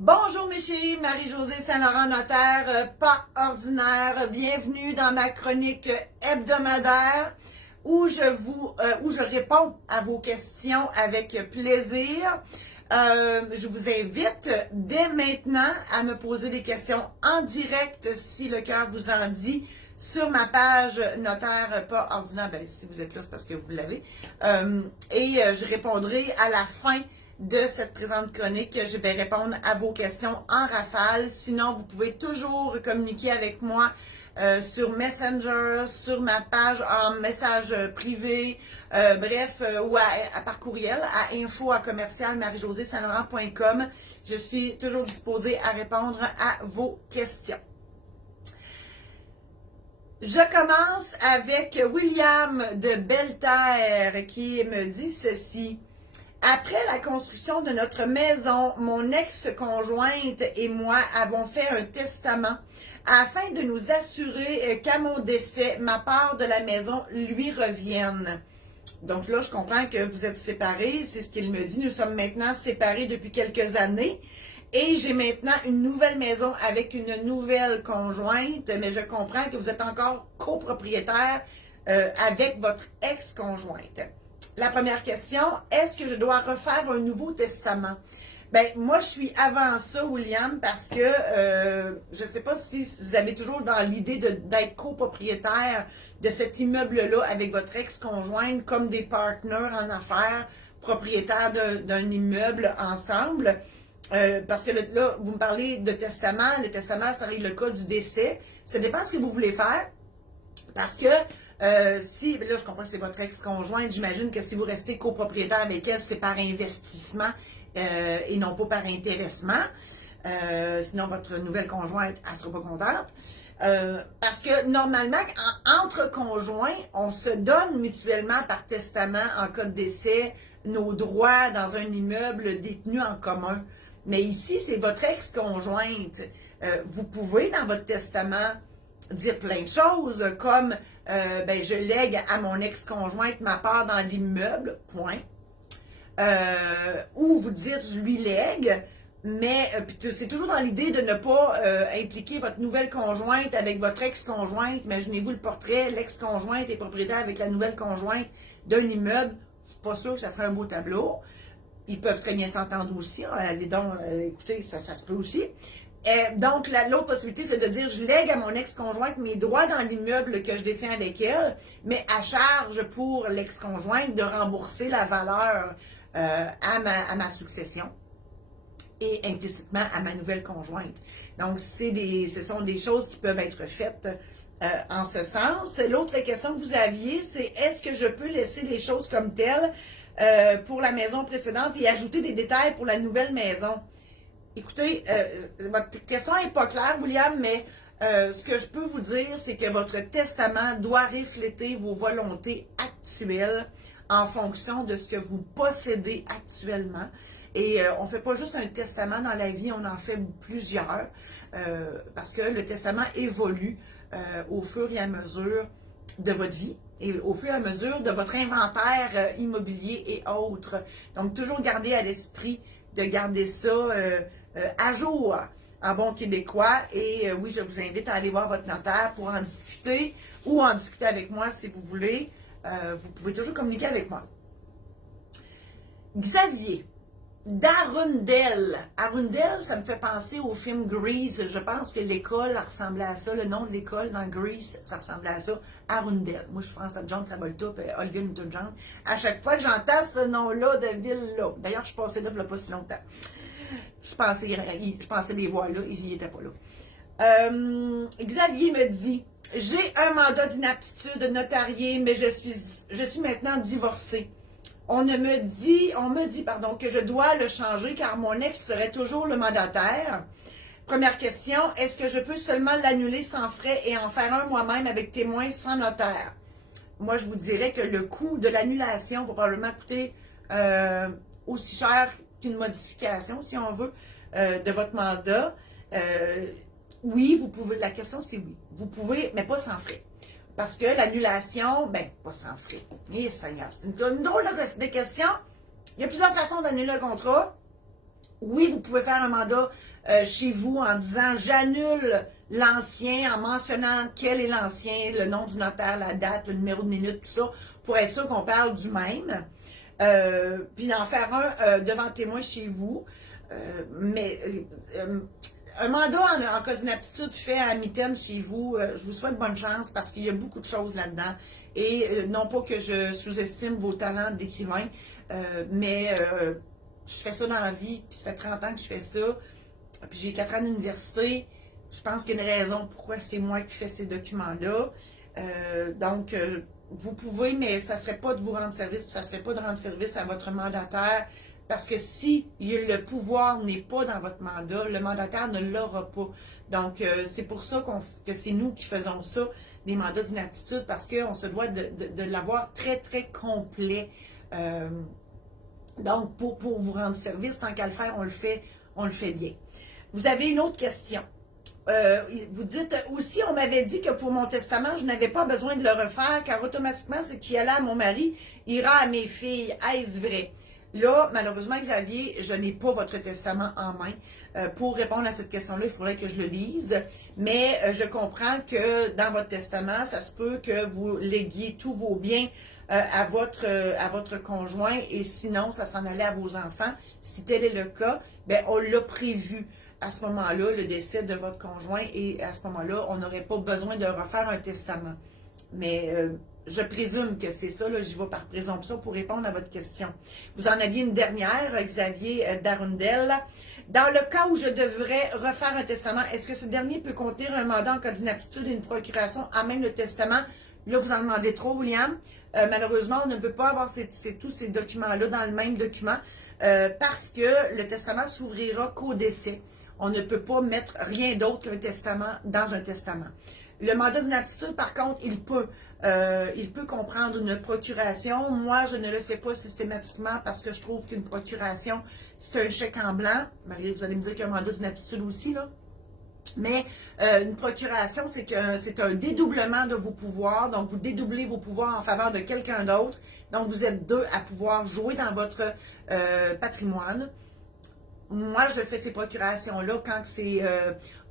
Bonjour mes chéris, Marie-Josée Saint-Laurent, notaire, pas ordinaire. Bienvenue dans ma chronique hebdomadaire où je réponds à vos questions avec plaisir. Je vous invite dès maintenant à me poser des questions en direct si le cœur vous en dit sur ma page notaire pas ordinaire. Ben, si vous êtes là, c'est parce que vous l'avez. Je répondrai à la fin de cette présente chronique. Je vais répondre à vos questions en rafale. Sinon, vous pouvez toujours communiquer avec moi sur Messenger, sur ma page en message privé, ou par courriel à info@commercial-marie-josée-saint-laurent.com. Je suis toujours disposée à répondre à vos questions. Je commence avec William de Belle-Terre qui me dit ceci. Après la construction de notre maison, mon ex-conjointe et moi avons fait un testament afin de nous assurer qu'à mon décès, ma part de la maison lui revienne. Donc là, je comprends que vous êtes séparés, c'est ce qu'il me dit. Nous sommes maintenant séparés depuis quelques années et j'ai maintenant une nouvelle maison avec une nouvelle conjointe, mais je comprends que vous êtes encore copropriétaire avec votre ex-conjointe. La première question, est-ce que je dois refaire un nouveau testament? Ben, moi, je suis avant ça, William, parce que je ne sais pas si vous avez toujours dans l'idée d'être copropriétaire de cet immeuble-là avec votre ex-conjointe comme des partenaires en affaires, propriétaires d'un immeuble ensemble. Parce que là, vous me parlez de testament. Le testament, ça règle le cas du décès. Ça dépend de ce que vous voulez faire. Parce que là, je comprends que c'est votre ex-conjointe, j'imagine que si vous restez copropriétaire avec elle, c'est par investissement et non pas par intéressement. Sinon, votre nouvelle conjointe, elle ne sera pas contente. Parce que normalement, entre conjoints, on se donne mutuellement par testament, en cas de décès, nos droits dans un immeuble détenu en commun. Mais ici, c'est votre ex-conjointe. Vous pouvez, dans votre testament, dire plein de choses, comme je lègue à mon ex-conjointe ma part dans l'immeuble, point. Ou vous dire je lui lègue, mais c'est toujours dans l'idée de ne pas impliquer votre nouvelle conjointe avec votre ex-conjointe. Imaginez-vous le portrait, l'ex-conjointe est propriétaire avec la nouvelle conjointe d'un immeuble. Je suis pas sûr que ça ferait un beau tableau. Ils peuvent très bien s'entendre aussi. Écoutez, ça se peut aussi. Donc, l'autre possibilité, c'est de dire, je lègue à mon ex-conjointe mes droits dans l'immeuble que je détiens avec elle, mais à charge pour l'ex-conjointe de rembourser la valeur à ma succession et implicitement à ma nouvelle conjointe. Donc, ce sont des choses qui peuvent être faites en ce sens. L'autre question que vous aviez, c'est est-ce que je peux laisser les choses comme telles pour la maison précédente et ajouter des détails pour la nouvelle maison? Écoutez, votre question n'est pas claire, William, mais ce que je peux vous dire, c'est que votre testament doit refléter vos volontés actuelles en fonction de ce que vous possédez actuellement. Et on ne fait pas juste un testament dans la vie, on en fait plusieurs, parce que le testament évolue au fur et à mesure de votre vie et au fur et à mesure de votre inventaire immobilier et autres. Donc, toujours garder à l'esprit de garder ça à jour en bon québécois. Et oui, je vous invite à aller voir votre notaire pour en discuter ou en discuter avec moi si vous voulez. Vous pouvez toujours communiquer avec moi. Xavier d'Arundel. Arundel, ça me fait penser au film Grease. Je pense que l'école ressemblait à ça. Le nom de l'école dans Grease, ça ressemblait à ça. Arundel. Moi, je pense à John Travolta et Olivia Newton-John. À chaque fois que j'entends ce nom-là de ville-là. D'ailleurs, je suis passée là il n'y a pas si longtemps. Je pensais les voir là, ils n'y étaient pas là. Xavier me dit, j'ai un mandat d'inaptitude notarié, mais je suis maintenant divorcée. On me dit, que je dois le changer car mon ex serait toujours le mandataire. Première question, est-ce que je peux seulement l'annuler sans frais et en faire un moi-même avec témoin sans notaire? Moi, je vous dirais que le coût de l'annulation va probablement coûter aussi cher qu'une modification, si on veut, de votre mandat. Oui, vous pouvez. La question, c'est oui. Vous pouvez, mais pas sans frais. Parce que l'annulation, pas sans frais. Eh, Seigneur, c'est une drôle de question. Il y a plusieurs façons d'annuler un contrat. Oui, vous pouvez faire un mandat chez vous en disant j'annule l'ancien, en mentionnant quel est l'ancien, le nom du notaire, la date, le numéro de minute, tout ça, pour être sûr qu'on parle du même. Puis d'en faire un devant témoin chez vous. Mais un mandat en cas d'inaptitude fait à mi-terme chez vous, je vous souhaite bonne chance parce qu'il y a beaucoup de choses là-dedans. Et non pas que je sous-estime vos talents d'écrivain, mais je fais ça dans la vie, puis ça fait 30 ans que je fais ça. Puis j'ai 4 ans d'université. Je pense qu'il y a une raison pourquoi c'est moi qui fais ces documents-là. Donc, vous pouvez, mais ça ne serait pas de vous rendre service, puis ça ne serait pas de rendre service à votre mandataire. Parce que si le pouvoir n'est pas dans votre mandat, le mandataire ne l'aura pas. Donc, c'est pour ça que c'est nous qui faisons ça, les mandats d'inaptitude, parce qu'on se doit de l'avoir très, très complet. Donc, pour vous rendre service, tant qu'à le faire, on le fait bien. Vous avez une autre question. Vous dites aussi, on m'avait dit que pour mon testament, je n'avais pas besoin de le refaire, car automatiquement, ce qui allait à mon mari ira à mes filles. Est-ce vrai? Là, malheureusement, Xavier, je n'ai pas votre testament en main. Pour répondre à cette question-là, il faudrait que je le lise. Mais je comprends que dans votre testament, ça se peut que vous léguiez tous vos biens à votre conjoint et sinon, ça s'en allait à vos enfants. Si tel est le cas, ben, on l'a prévu à ce moment-là, le décès de votre conjoint et à ce moment-là, on n'aurait pas besoin de refaire un testament. Mais je présume que c'est ça, j'y vais par présomption pour répondre à votre question. Vous en aviez une dernière, Xavier Darundel. Dans le cas où je devrais refaire un testament, est-ce que ce dernier peut contenir un mandat en cas d'inaptitude et une procuration à même le testament? Là, vous en demandez trop, William. Malheureusement, on ne peut pas avoir tous ces documents-là dans le même document parce que le testament s'ouvrira qu'au décès. On ne peut pas mettre rien d'autre qu'un testament dans un testament. Le mandat d'inaptitude, par contre, il peut comprendre une procuration. Moi, je ne le fais pas systématiquement parce que je trouve qu'une procuration, c'est un chèque en blanc. Malgré vous allez me dire qu'il y a un mandat d'inaptitude aussi, là. Mais une procuration, c'est un dédoublement de vos pouvoirs. Donc, vous dédoublez vos pouvoirs en faveur de quelqu'un d'autre. Donc, vous êtes deux à pouvoir jouer dans votre patrimoine. Moi, je fais ces procurations-là quand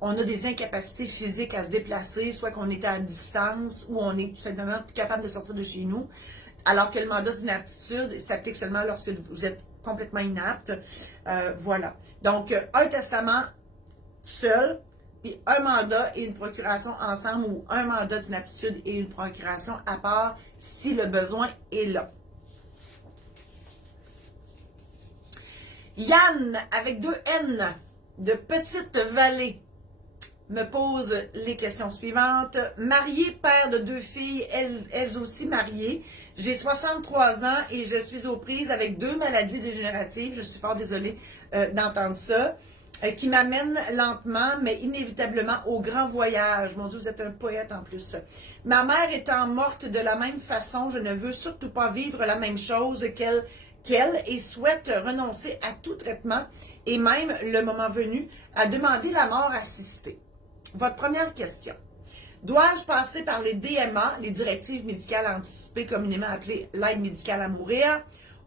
on a des incapacités physiques à se déplacer, soit qu'on est à distance ou on est tout simplement plus capable de sortir de chez nous. Alors que le mandat d'inaptitude s'applique seulement lorsque vous êtes complètement inapte. Voilà. Donc, un testament seul, puis un mandat et une procuration ensemble ou un mandat d'inaptitude et une procuration à part si le besoin est là. Yann, avec 2 N, de Petite-Vallée, me pose les questions suivantes. Marié, père de 2 filles, elles aussi mariées. J'ai 63 ans et je suis aux prises avec 2 maladies dégénératives. Je suis fort désolée d'entendre ça. Qui m'amènent lentement, mais inévitablement au grand voyage. Mon Dieu, vous êtes un poète en plus. Ma mère étant morte de la même façon, je ne veux surtout pas vivre la même chose qu'elle et souhaite renoncer à tout traitement et même, le moment venu, à demander la mort assistée. Votre première question. Dois-je passer par les DMA, les directives médicales anticipées, communément appelées l'aide médicale à mourir,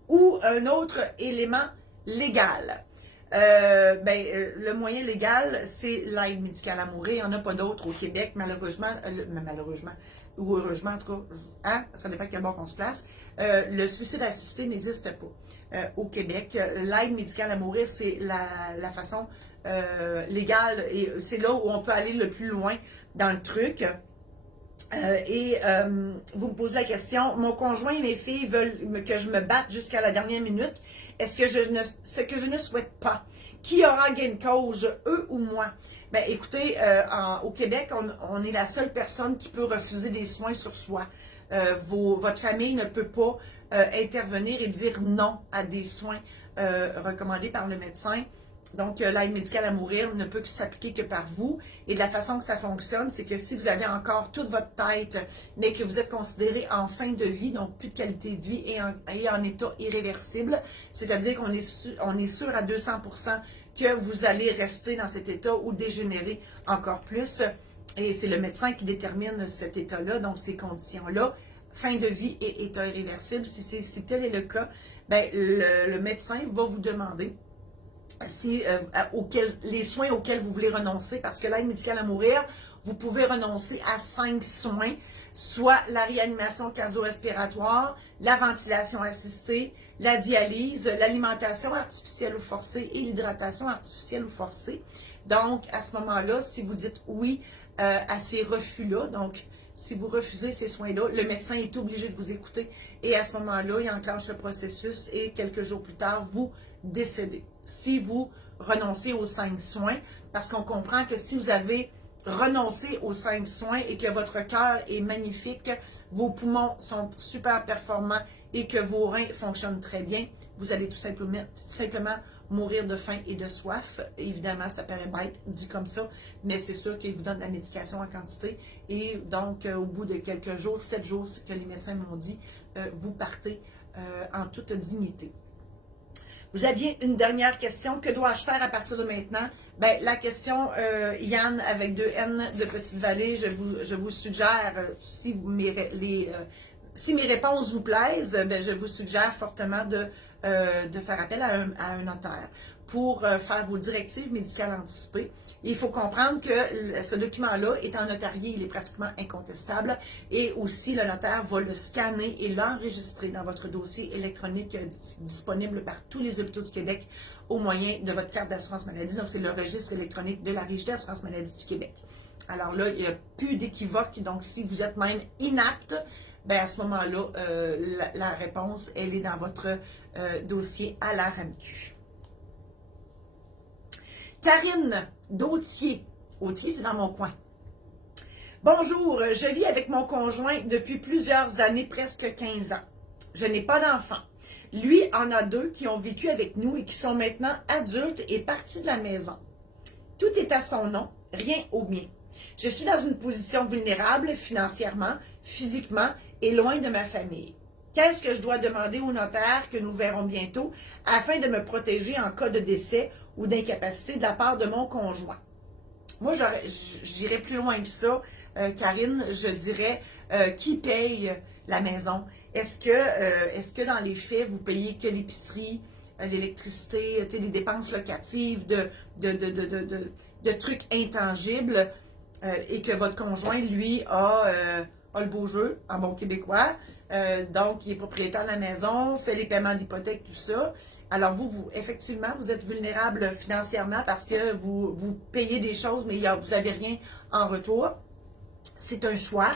ou un autre élément légal? Le moyen légal, c'est l'aide médicale à mourir. Il n'y en a pas d'autre au Québec, malheureusement, ou heureusement, en tout cas, hein, ça dépend de quel bord on se place. Le suicide assisté n'existe pas au Québec. L'aide médicale à mourir, c'est la façon légale et c'est là où on peut aller le plus loin dans le truc. Vous me posez la question, mon conjoint et mes filles veulent que je me batte jusqu'à la dernière minute. Est-ce que ce que je ne souhaite pas? Qui aura gain de cause, eux ou moi? Ben, écoutez, au Québec, on est la seule personne qui peut refuser des soins sur soi. Votre famille ne peut pas intervenir et dire non à des soins recommandés par le médecin. Donc, l'aide médicale à mourir ne peut s'appliquer que par vous. Et de la façon que ça fonctionne, c'est que si vous avez encore toute votre tête, mais que vous êtes considéré en fin de vie, donc plus de qualité de vie et en état irréversible, c'est-à-dire qu'on est sûr à 200% que vous allez rester dans cet état ou dégénérer encore plus. Et c'est le médecin qui détermine cet état-là, donc ces conditions-là. Fin de vie et état irréversible, si tel est le cas, ben, le médecin va vous demander si, les soins auxquels vous voulez renoncer, parce que l'aide médicale à mourir, vous pouvez renoncer à 5 soins, soit la réanimation cardio-respiratoire, la ventilation assistée, la dialyse, l'alimentation artificielle ou forcée et l'hydratation artificielle ou forcée. Donc, à ce moment-là, si vous dites oui à ces refus-là, donc si vous refusez ces soins-là, le médecin est obligé de vous écouter et à ce moment-là, il enclenche le processus et quelques jours plus tard, vous décédez. Si vous renoncez aux 5 soins, parce qu'on comprend que si vous avez renoncé aux 5 soins et que votre cœur est magnifique, vos poumons sont super performants et que vos reins fonctionnent très bien, vous allez tout simplement mourir de faim et de soif. Évidemment, ça paraît bête, dit comme ça, mais c'est sûr qu'ils vous donnent la médication en quantité. Et donc, au bout de quelques jours, 7 jours, ce que les médecins m'ont dit, vous partez en toute dignité. Vous aviez une dernière question. Que dois-je faire à partir de maintenant? Ben, la question, Yann, avec 2 N de Petite-Vallée, je vous suggère, si mes réponses vous plaisent, ben, je vous suggère fortement de faire appel à un notaire pour faire vos directives médicales anticipées. Il faut comprendre que ce document-là étant notarié, il est pratiquement incontestable et aussi le notaire va le scanner et l'enregistrer dans votre dossier électronique disponible par tous les hôpitaux du Québec au moyen de votre carte d'assurance maladie. Donc, c'est le registre électronique de la Régie d'assurance maladie du Québec. Alors là, il n'y a plus d'équivoque. Donc, si vous êtes même inapte, ben à ce moment-là, la réponse, elle est dans votre dossier à la RAMQ. Karine Dautier. Autier, c'est dans mon coin. Bonjour, je vis avec mon conjoint depuis plusieurs années, presque 15 ans. Je n'ai pas d'enfant. Lui en a 2 qui ont vécu avec nous et qui sont maintenant adultes et partis de la maison. Tout est à son nom, rien au mien. Je suis dans une position vulnérable financièrement, physiquement et loin de ma famille. Qu'est-ce que je dois demander au notaire que nous verrons bientôt afin de me protéger en cas de décès ou d'incapacité de la part de mon conjoint? Moi, j'irais plus loin que ça, Karine, je dirais qui paye la maison? Est-ce que dans les faits, vous payez que l'épicerie, l'électricité, les dépenses locatives de trucs intangibles et que votre conjoint, lui, a le beau jeu, en bon québécois, donc il est propriétaire de la maison, fait les paiements d'hypothèque, tout ça. Alors effectivement, vous êtes vulnérable financièrement parce que vous payez des choses, mais vous n'avez rien en retour. C'est un choix.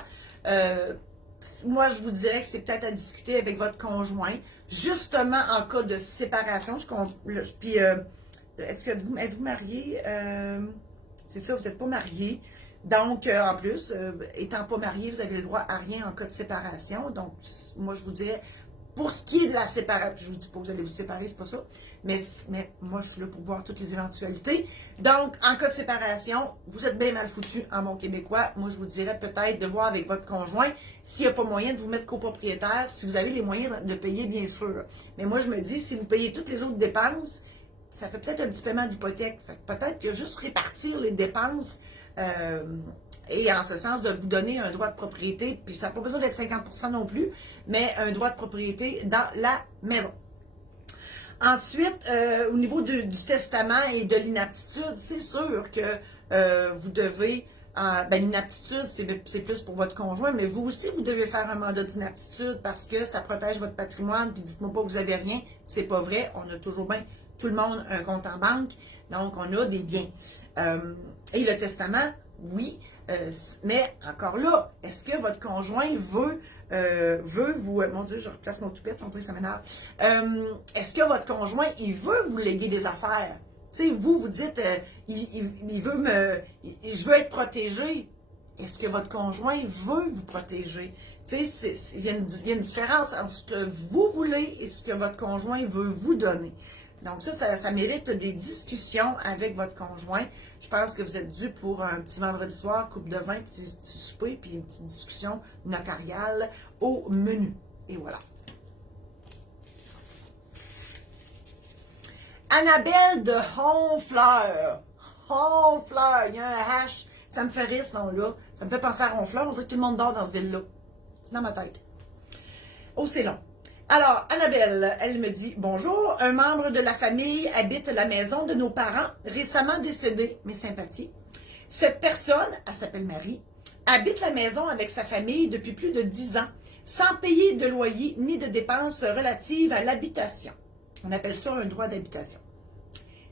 Moi, je vous dirais que c'est peut-être à discuter avec votre conjoint, justement en cas de séparation. Puis, êtes-vous marié? C'est ça, vous n'êtes pas marié. Donc, en plus, étant pas marié, vous avez le droit à rien en cas de séparation. Donc, moi, je vous dirais, pour ce qui est de la séparation, je ne vous dis pas que vous allez vous séparer, c'est pas ça, mais moi, je suis là pour voir toutes les éventualités. Donc, en cas de séparation, vous êtes bien mal foutu en bon québécois. Moi, je vous dirais peut-être de voir avec votre conjoint s'il n'y a pas moyen de vous mettre copropriétaire, si vous avez les moyens de payer, bien sûr. Mais moi, je me dis, si vous payez toutes les autres dépenses, ça fait peut-être un petit paiement d'hypothèque. Peut-être que juste répartir les dépenses et en ce sens de vous donner un droit de propriété, puis ça n'a pas besoin d'être 50% non plus, mais un droit de propriété dans la maison. Ensuite, au niveau du testament et de l'inaptitude, c'est sûr que vous devez, l'inaptitude, c'est plus pour votre conjoint, mais vous aussi, vous devez faire un mandat d'inaptitude parce que ça protège votre patrimoine, puis dites-moi pas que vous n'avez rien, c'est pas vrai, on a toujours bien, tout le monde, un compte en banque, donc on a des biens. Et le testament, oui, mais encore là, est-ce que votre conjoint veut vous... Mon Dieu, je replace mon toupette, on dirait que ça m'énerve. Est-ce que votre conjoint, il veut vous léguer des affaires? Tu sais, vous dites, je veux être protégé. Est-ce que votre conjoint veut vous protéger? Tu sais, il y a une différence entre ce que vous voulez et ce que votre conjoint veut vous donner. Donc ça mérite des discussions avec votre conjoint. Je pense que vous êtes dû pour un petit vendredi soir, coupe de vin, petit souper, puis une petite discussion notariale au menu. Et voilà. Annabelle de Honfleur. Honfleur, il y a un H. Ça me fait rire ce nom-là. Ça me fait penser à Honfleur. On dirait que tout le monde dort dans ce ville-là. C'est dans ma tête. Oh, c'est long. Alors, Annabelle, elle me dit, bonjour, un membre de la famille habite la maison de nos parents, récemment décédés, mes sympathies. Cette personne, elle s'appelle Marie, habite la maison avec sa famille depuis plus de 10 ans, sans payer de loyer ni de dépenses relatives à l'habitation. On appelle ça un droit d'habitation.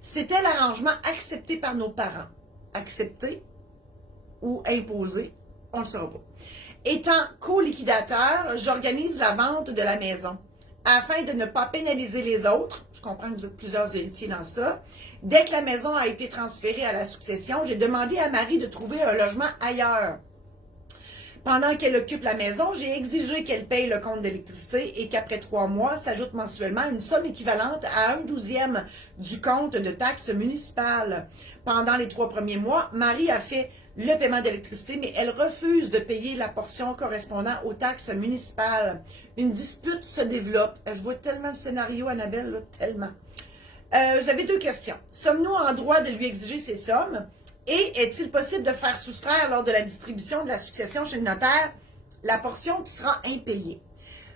C'était l'arrangement accepté par nos parents. Accepté ou imposé, on ne le saura pas. Étant co-liquidateur, j'organise la vente de la maison. Afin de ne pas pénaliser les autres, je comprends que vous êtes plusieurs héritiers dans ça, dès que la maison a été transférée à la succession, j'ai demandé à Marie de trouver un logement ailleurs. Pendant qu'elle occupe la maison, j'ai exigé qu'elle paye le compte d'électricité et qu'après 3 mois, s'ajoute mensuellement une somme équivalente à 1/12 du compte de taxes municipales. Pendant les 3 premiers mois, Marie a fait le paiement d'électricité, mais elle refuse de payer la portion correspondant aux taxes municipales. Une dispute se développe. Je vois tellement le scénario, Annabelle, là, tellement. J'avais 2 questions. Sommes-nous en droit de lui exiger ces sommes? Et est-il possible de faire soustraire lors de la distribution de la succession chez le notaire la portion qui sera impayée?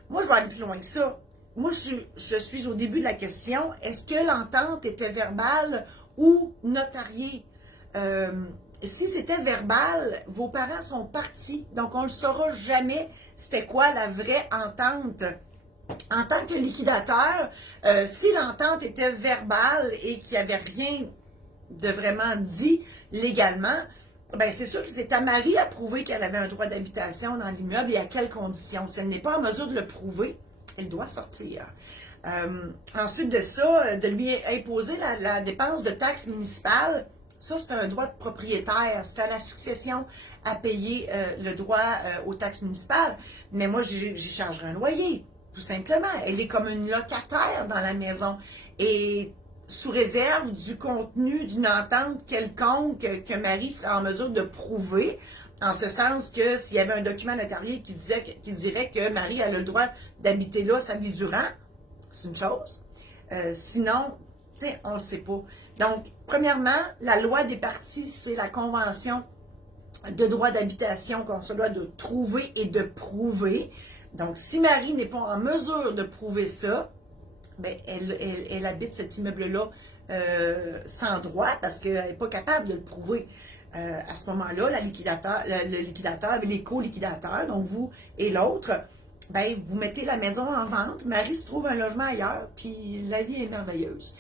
Moi, je vais aller plus loin que ça. Moi, je suis au début de la question. Est-ce que l'entente était verbale ou notariée? Si c'était verbal, vos parents sont partis. Donc, on ne saura jamais c'était quoi la vraie entente. En tant que liquidateur, si l'entente était verbale et qu'il n'y avait rien de vraiment dit légalement, ben c'est sûr que c'est à Marie à prouver qu'elle avait un droit d'habitation dans l'immeuble et à quelles conditions. Si elle n'est pas en mesure de le prouver, elle doit sortir. Ensuite de ça, de lui imposer la dépense de taxes municipales, ça c'est un droit de propriétaire. C'est à la succession à payer le droit aux taxes municipales. Mais moi, j'y chargerai un loyer, tout simplement. Elle est comme une locataire dans la maison. Et sous réserve du contenu d'une entente quelconque que Marie serait en mesure de prouver, en ce sens que s'il y avait un document notarié qui dirait que Marie a le droit d'habiter là sa vie durant, c'est une chose. Sinon, tu sais, on ne le sait pas. Donc, premièrement, la loi des parties, c'est la convention de droit d'habitation qu'on se doit de trouver et de prouver. Donc, si Marie n'est pas en mesure de prouver ça, ben, elle habite cet immeuble-là sans droit parce qu'elle n'est pas capable de le prouver. À ce moment-là, le liquidateur, les co-liquidateurs, donc vous et l'autre, ben, vous mettez la maison en vente, Marie se trouve un logement ailleurs, puis la vie est merveilleuse.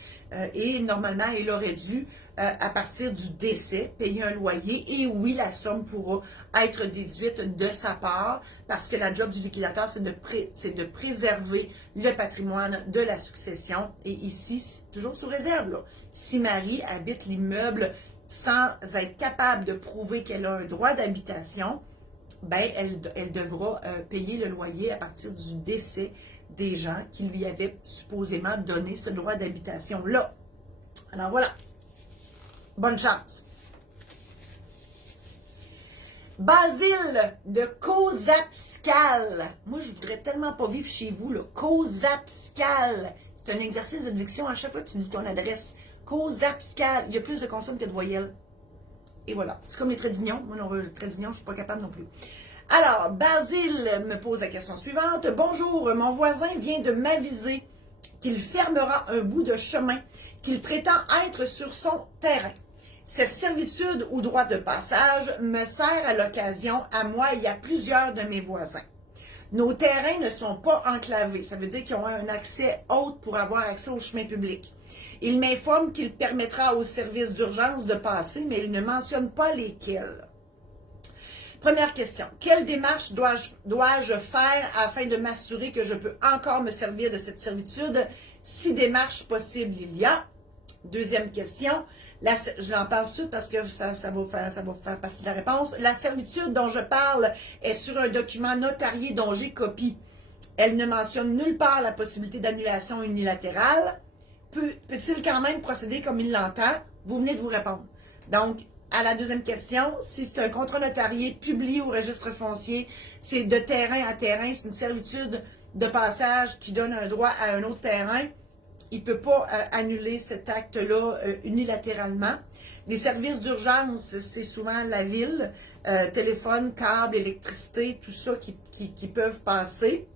Et normalement, elle aurait dû, à partir du décès, payer un loyer. Et oui, la somme pourra être déduite de sa part, parce que la job du liquidateur, c'est de préserver le patrimoine de la succession. Et ici, c'est toujours sous réserve, là. Si Marie habite l'immeuble sans être capable de prouver qu'elle a un droit d'habitation, ben, elle devra payer le loyer à partir du décès des gens qui lui avaient supposément donné ce droit d'habitation-là. Alors voilà. Bonne chance. Basile de Cozapscal. Moi, je voudrais tellement pas vivre chez vous, là. Cozapscal. C'est un exercice de diction. À chaque fois que tu dis ton adresse. Cozapscal. Il y a plus de consonnes que de voyelles. Et voilà. C'est comme les traits d'union. Moi, non, les traits d'union, je ne suis pas capable non plus. Alors, Basile me pose la question suivante. Bonjour, mon voisin vient de m'aviser qu'il fermera un bout de chemin qu'il prétend être sur son terrain. Cette servitude ou droit de passage me sert à l'occasion à moi et à plusieurs de mes voisins. Nos terrains ne sont pas enclavés. Ça veut dire qu'ils ont un accès autre pour avoir accès au chemin public. Il m'informe qu'il permettra aux services d'urgence de passer, mais il ne mentionne pas lesquels. Première question. Quelle démarche dois-je faire afin de m'assurer que je peux encore me servir de cette servitude si démarche possible il y a? Deuxième question. Je l'en parle tout de suite parce que ça va faire partie de la réponse. La servitude dont je parle est sur un document notarié dont j'ai copie. Elle ne mentionne nulle part la possibilité d'annulation unilatérale. Peut-il quand même procéder comme il l'entend? Vous venez de vous répondre. Donc, à la deuxième question, si c'est un contrat notarié publié au registre foncier, c'est de terrain à terrain, c'est une servitude de passage qui donne un droit à un autre terrain, il ne peut pas annuler cet acte-là unilatéralement. Les services d'urgence, c'est souvent la ville, téléphone, câble, électricité, tout ça qui peuvent passer.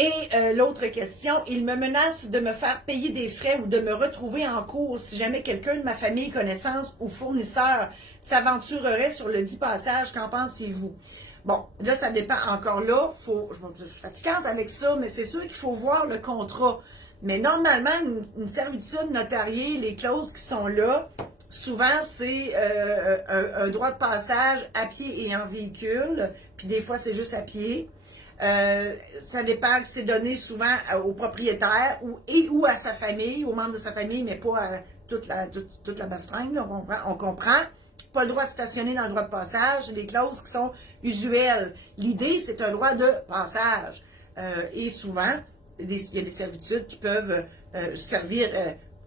Et l'autre question, il me menace de me faire payer des frais ou de me retrouver en cours si jamais quelqu'un de ma famille, connaissance ou fournisseur s'aventurerait sur le dit passage. Qu'en pensez-vous? Bon, là, ça dépend encore là. Je suis fatigante avec ça, mais c'est sûr qu'il faut voir le contrat. Mais normalement, une servitude notariée, les clauses qui sont là, souvent, c'est un droit de passage à pied et en véhicule. Puis des fois, c'est juste à pied. Ça dépend que c'est donné souvent au propriétaire ou à sa famille, aux membres de sa famille, mais pas à toute la bastringue, on comprend. Pas le droit de stationner dans le droit de passage, des clauses qui sont usuelles. L'idée, c'est un droit de passage. Et souvent, il y a des servitudes qui peuvent servir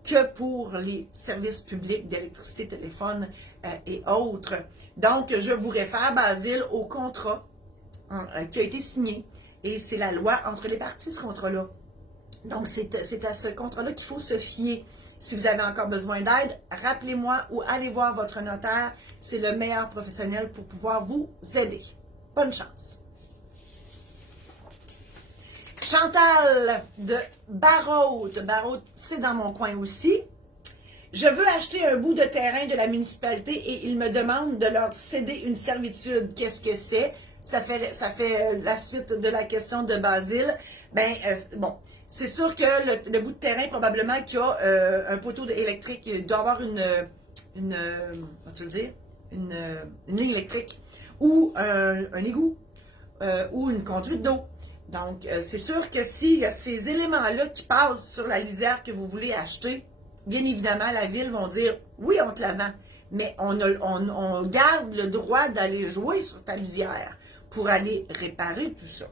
que pour les services publics d'électricité, téléphone et autres. Donc, je vous réfère, Basile, au contrat qui a été signé. Et c'est la loi entre les parties, ce contrat-là. Donc, c'est à ce contrat-là qu'il faut se fier. Si vous avez encore besoin d'aide, rappelez-moi ou allez voir votre notaire. C'est le meilleur professionnel pour pouvoir vous aider. Bonne chance. Chantal de Barraute. Barraute, c'est dans mon coin aussi. Je veux acheter un bout de terrain de la municipalité et ils me demandent de leur céder une servitude. Qu'est-ce que c'est? Ça fait la suite de la question de Basile. Bon, c'est sûr que le bout de terrain, probablement qu'il y a un poteau électrique. Il doit avoir une ligne électrique ou un égout ou une conduite d'eau. Donc, c'est sûr que s'il y a ces éléments-là qui passent sur la lisière que vous voulez acheter, bien évidemment, la ville va dire « Oui, on te la vend », mais on garde le droit d'aller jouer sur ta lisière pour aller réparer tout ça.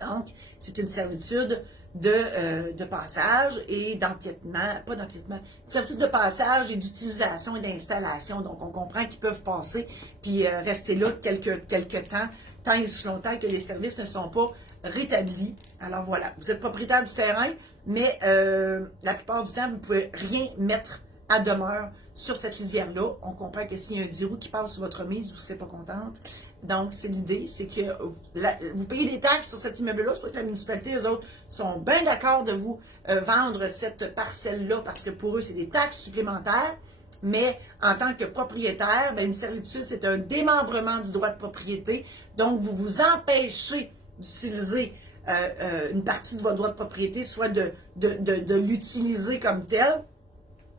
Donc, c'est une servitude de passage et d'empiètement, pas d'empiètement, une servitude de passage et d'utilisation et d'installation. Donc, on comprend qu'ils peuvent passer puis rester là quelques temps, tant et si longtemps que les services ne sont pas rétablis. Alors voilà, vous êtes propriétaire du terrain, mais la plupart du temps, vous ne pouvez rien mettre à demeure sur cette lisière-là. On comprend que s'il y a un 10 roues qui passe sur votre mise, vous ne serez pas contente. Donc, c'est l'idée, c'est que vous payez des taxes sur cet immeuble-là. C'est pour que la municipalité, eux autres, sont bien d'accord de vous vendre cette parcelle-là parce que pour eux, c'est des taxes supplémentaires. Mais en tant que propriétaire, une servitude, c'est un démembrement du droit de propriété. Donc, vous vous empêchez d'utiliser une partie de votre droit de propriété, soit de l'utiliser comme tel.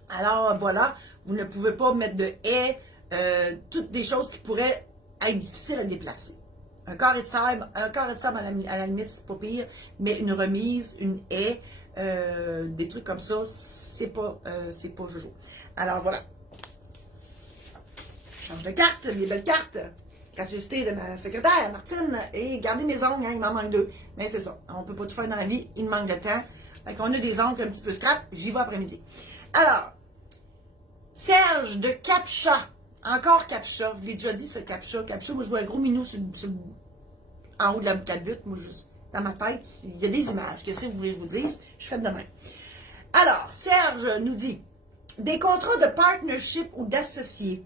Alors, voilà, vous ne pouvez pas mettre de haies, toutes des choses qui pourraient être difficiles à déplacer. Un carré de sable à la limite, c'est pas pire, mais une remise, une haie, des trucs comme ça, c'est pas jojo. Alors, voilà. Change de carte, les belles cartes. Gracieuseté de ma secrétaire, Martine, et gardez mes ongles, hein, il m'en manque 2. Mais c'est ça, on ne peut pas tout faire dans la vie, il manque de temps. Fait qu'on a des ongles un petit peu scrap, j'y vais après-midi. Alors, Serge de Captcha, encore Captcha, je l'ai déjà dit ce Captcha. Captcha, moi je vois un gros minou en haut de la butte, moi juste dans ma tête, il y a des images, qu'est-ce que vous voulez que je vous dise? Je fais de demain. Alors, Serge nous dit, des contrats de partnership ou d'associés.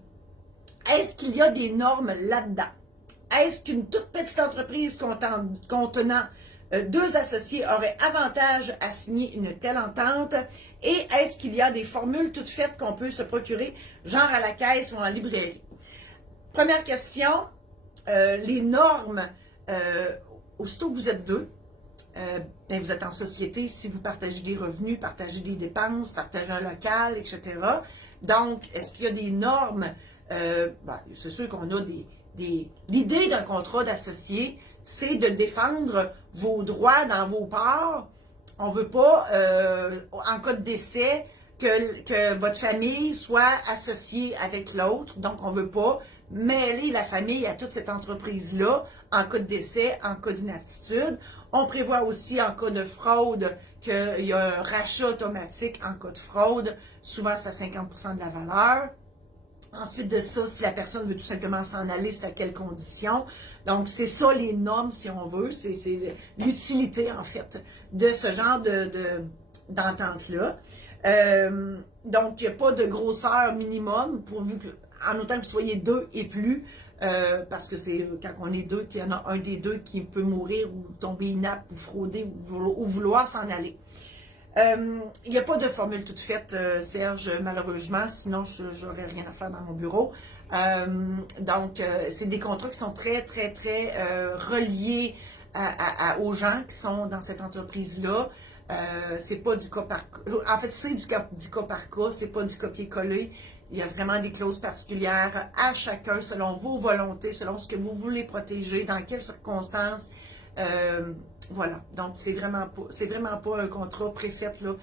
Est-ce qu'il y a des normes là-dedans? Est-ce qu'une toute petite entreprise contenant 2 associés aurait avantage à signer une telle entente? Et est-ce qu'il y a des formules toutes faites qu'on peut se procurer, genre à la caisse ou en librairie? Première question, les normes, aussitôt que vous êtes 2, vous êtes en société si vous partagez des revenus, partagez des dépenses, partagez un local, etc. Donc, est-ce qu'il y a des normes? C'est sûr qu'on a l'idée d'un contrat d'associé, c'est de défendre vos droits dans vos parts. On ne veut pas, en cas de décès, que votre famille soit associée avec l'autre. Donc, on ne veut pas mêler la famille à toute cette entreprise-là en cas de décès, en cas d'inaptitude. On prévoit aussi, en cas de fraude, qu'il y a un rachat automatique en cas de fraude. Souvent, c'est à 50% de la valeur. Ensuite de ça, si la personne veut tout simplement s'en aller, c'est à quelles conditions. Donc, c'est ça les normes, si on veut. C'est l'utilité, en fait, de ce genre d'entente-là. Donc, il n'y a pas de grosseur minimum, pourvu que, en autant que vous soyez 2 et plus. parce que c'est quand on est deux qu'il y en a un des deux qui peut mourir ou tomber inapte ou frauder ou vouloir s'en aller. Il n'y a pas de formule toute faite, Serge, malheureusement, sinon j'aurais rien à faire dans mon bureau. Donc, c'est des contrats qui sont très, très, très reliés aux gens qui sont dans cette entreprise-là. C'est pas du cas par cas. En fait, c'est du cas par cas, c'est pas du copier-coller. Il y a vraiment des clauses particulières à chacun selon vos volontés, selon ce que vous voulez protéger, dans quelles circonstances. Voilà. Donc, c'est vraiment pas un contrat préfet, là.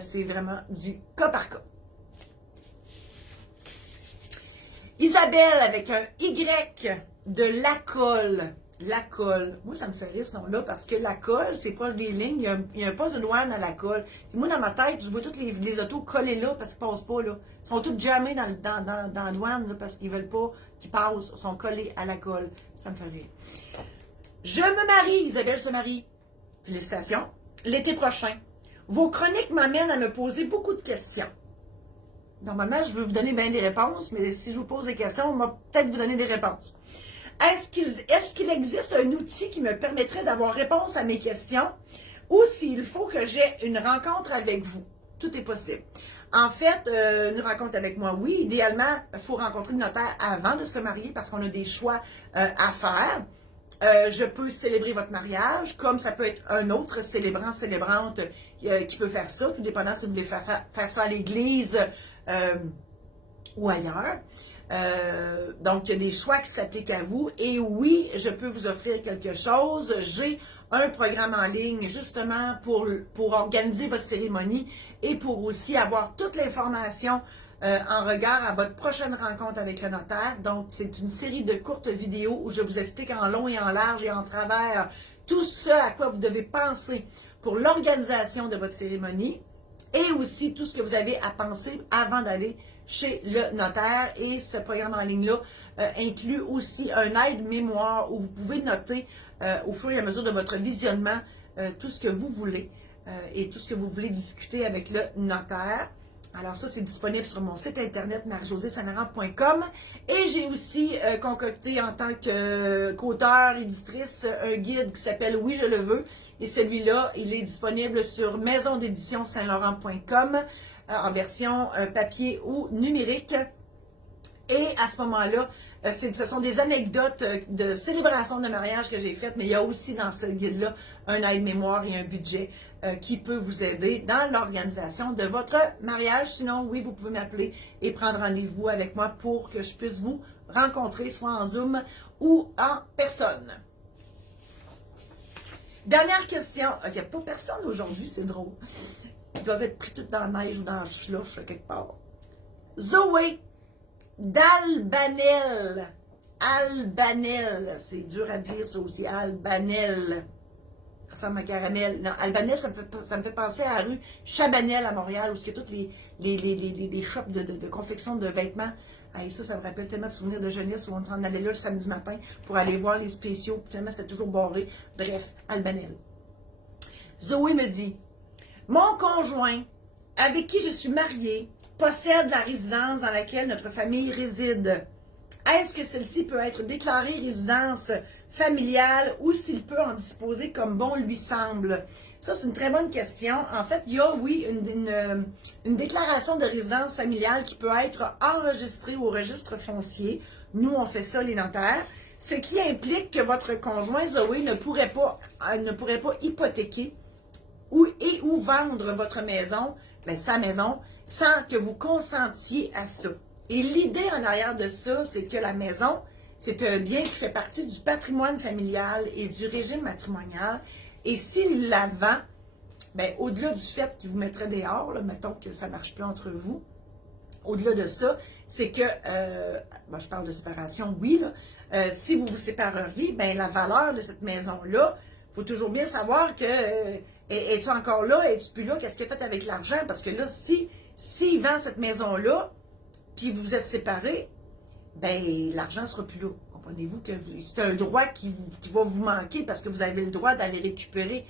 C'est vraiment du cas par cas. Isabelle avec un Y de Lacolle. Lacolle. Moi, ça me fait rire ce nom-là parce que Lacolle, c'est proche des lignes. Il y a un poste de douane à Lacolle. Et moi, dans ma tête, je vois toutes les autos collées là parce qu'ils ne passent pas là. Ils sont tous jammés dans la douane là, parce qu'ils ne veulent pas qu'ils passent. Ils sont collés à Lacolle. Ça me fait rire. Je me marie. Isabelle se marie. Félicitations. L'été prochain. Vos chroniques m'amènent à me poser beaucoup de questions. Normalement, je veux vous donner bien des réponses, mais si je vous pose des questions, on va peut-être vous donner des réponses. Est-ce qu'il existe un outil qui me permettrait d'avoir réponse à mes questions ou s'il faut que j'aie une rencontre avec vous? Tout est possible. En fait, une rencontre avec moi, oui. Idéalement, il faut rencontrer le notaire avant de se marier parce qu'on a des choix à faire. Je peux célébrer votre mariage, comme ça peut être un autre célébrant, célébrante qui peut faire ça, tout dépendant si vous voulez faire ça à l'église ou ailleurs. Donc, il y a des choix qui s'appliquent à vous. Et oui, je peux vous offrir quelque chose. J'ai un programme en ligne justement pour organiser votre cérémonie et pour aussi avoir toute l'information en regard à votre prochaine rencontre avec le notaire. Donc, c'est une série de courtes vidéos où je vous explique en long et en large et en travers tout ce à quoi vous devez penser pour l'organisation de votre cérémonie et aussi tout ce que vous avez à penser avant d'aller chez le notaire. Et ce programme en ligne-là inclut aussi un aide-mémoire où vous pouvez noter au fur et à mesure de votre visionnement tout ce que vous voulez et tout ce que vous voulez discuter avec le notaire. Alors ça, c'est disponible sur mon site internet marie-josée-sanaran.com et j'ai aussi concocté en tant qu'auteur, éditrice, un guide qui s'appelle Oui, je le veux. Et celui-là, il est disponible sur maisondédition-saint-laurent.com en version papier ou numérique. Et à ce moment-là, ce sont des anecdotes de célébration de mariage que j'ai faites, mais il y a aussi dans ce guide-là un aide-mémoire et un budget qui peut vous aider dans l'organisation de votre mariage. Sinon, oui, vous pouvez m'appeler et prendre rendez-vous avec moi pour que je puisse vous rencontrer, soit en Zoom ou en personne. Dernière question. Il n'y a pas personne aujourd'hui, c'est drôle. Ils doivent être pris tout dans la neige ou dans le slush quelque part. Zoé d'Albanel. Albanel. C'est dur à dire ça aussi. Albanel. Ça ressemble à caramel. Non, Albanel, ça me fait penser à la rue Chabanel à Montréal, où il y a toutes les shops de confection de vêtements. Et ça me rappelle tellement de souvenirs de jeunesse où on s'en allait là le samedi matin pour aller voir les spéciaux. Puis finalement, c'était toujours barré. Bref, Albanel. Zoé me dit, mon conjoint, avec qui je suis mariée, possède la résidence dans laquelle notre famille réside. Est-ce que celle-ci peut être déclarée résidence familiale ou s'il peut en disposer comme bon lui semble? Ça, c'est une très bonne question. En fait, il y a, oui, une déclaration de résidence familiale qui peut être enregistrée au registre foncier. Nous, on fait ça, les notaires. Ce qui implique que votre conjoint, Zoé, ne pourrait pas hypothéquer ou vendre votre maison, sa maison, sans que vous consentiez à ça. Et l'idée en arrière de ça, c'est que la maison, c'est un bien qui fait partie du patrimoine familial et du régime matrimonial. Et s'il la vend, au-delà du fait qu'il vous mettrait dehors, là, mettons que ça ne marche plus entre vous, au-delà de ça, c'est que, je parle de séparation, oui, là, si vous vous sépareriez, la valeur de cette maison-là, il faut toujours bien savoir que, es-tu encore là, es-tu plus là, qu'est-ce qu'il a fait avec l'argent? Parce que là, s'il vend cette maison-là, puis vous êtes séparés, l'argent ne sera plus là. Comprenez-vous que c'est un droit qui va vous manquer parce que vous avez le droit d'aller récupérer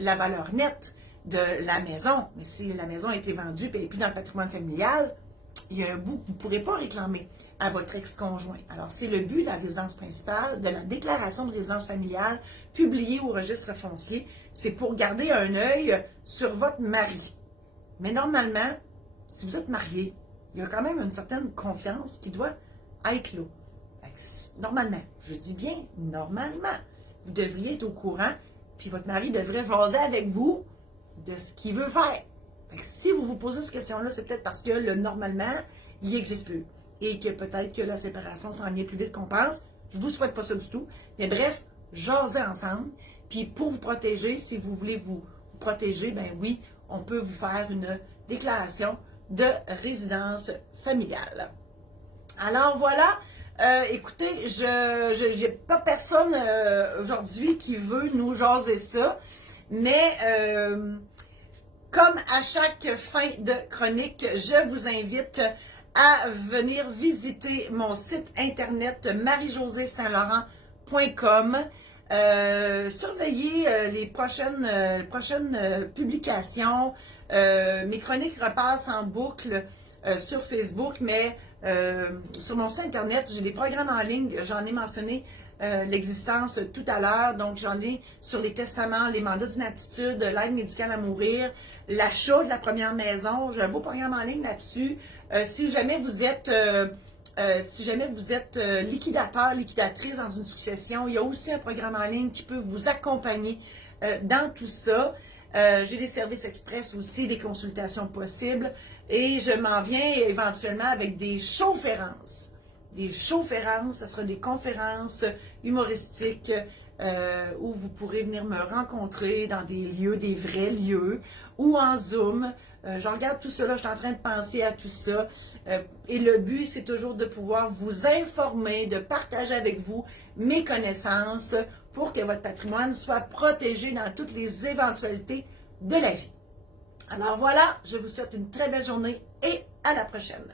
la valeur nette de la maison. Mais si la maison a été vendue et n'est plus dans le patrimoine familial, il y a un bout que vous ne pourrez pas réclamer à votre ex-conjoint. Alors, c'est le but de la résidence principale, de la déclaration de résidence familiale publiée au registre foncier. C'est pour garder un œil sur votre mari. Mais normalement, si vous êtes marié, il y a quand même une certaine confiance qui doit être là. Normalement, je dis bien normalement, vous devriez être au courant, puis votre mari devrait jaser avec vous de ce qu'il veut faire. Si vous vous posez cette question-là, c'est peut-être parce que le normalement, il n'existe plus. Et que peut-être que la séparation s'en vient plus vite qu'on pense. Je ne vous souhaite pas ça du tout. Mais bref, jasez ensemble. Puis pour vous protéger, si vous voulez vous protéger, ben oui, on peut vous faire une déclaration de résidence familiale. Alors voilà. Écoutez, je n'ai pas personne aujourd'hui qui veut nous jaser ça. Mais comme à chaque fin de chronique, je vous invite à venir visiter mon site internet marie-josée-saint-laurent.com. Surveillez les prochaines publications. Mes chroniques repassent en boucle sur Facebook, mais sur mon site internet, j'ai des programmes en ligne. J'en ai mentionné l'existence tout à l'heure. Donc, j'en ai sur les testaments, les mandats d'inaptitude, l'aide médicale à mourir, l'achat de la première maison. J'ai un beau programme en ligne là-dessus. Si jamais vous êtes liquidateur, liquidatrice dans une succession, il y a aussi un programme en ligne qui peut vous accompagner dans tout ça. J'ai des services express aussi, des consultations possibles. Et je m'en viens éventuellement avec des showférences. Des showférences, ce sera des conférences humoristiques où vous pourrez venir me rencontrer dans des lieux, des vrais lieux, ou en Zoom. Je regarde tout cela, je suis en train de penser à tout ça. Et le but, c'est toujours de pouvoir vous informer, de partager avec vous mes connaissances pour que votre patrimoine soit protégé dans toutes les éventualités de la vie. Alors voilà, je vous souhaite une très belle journée et à la prochaine.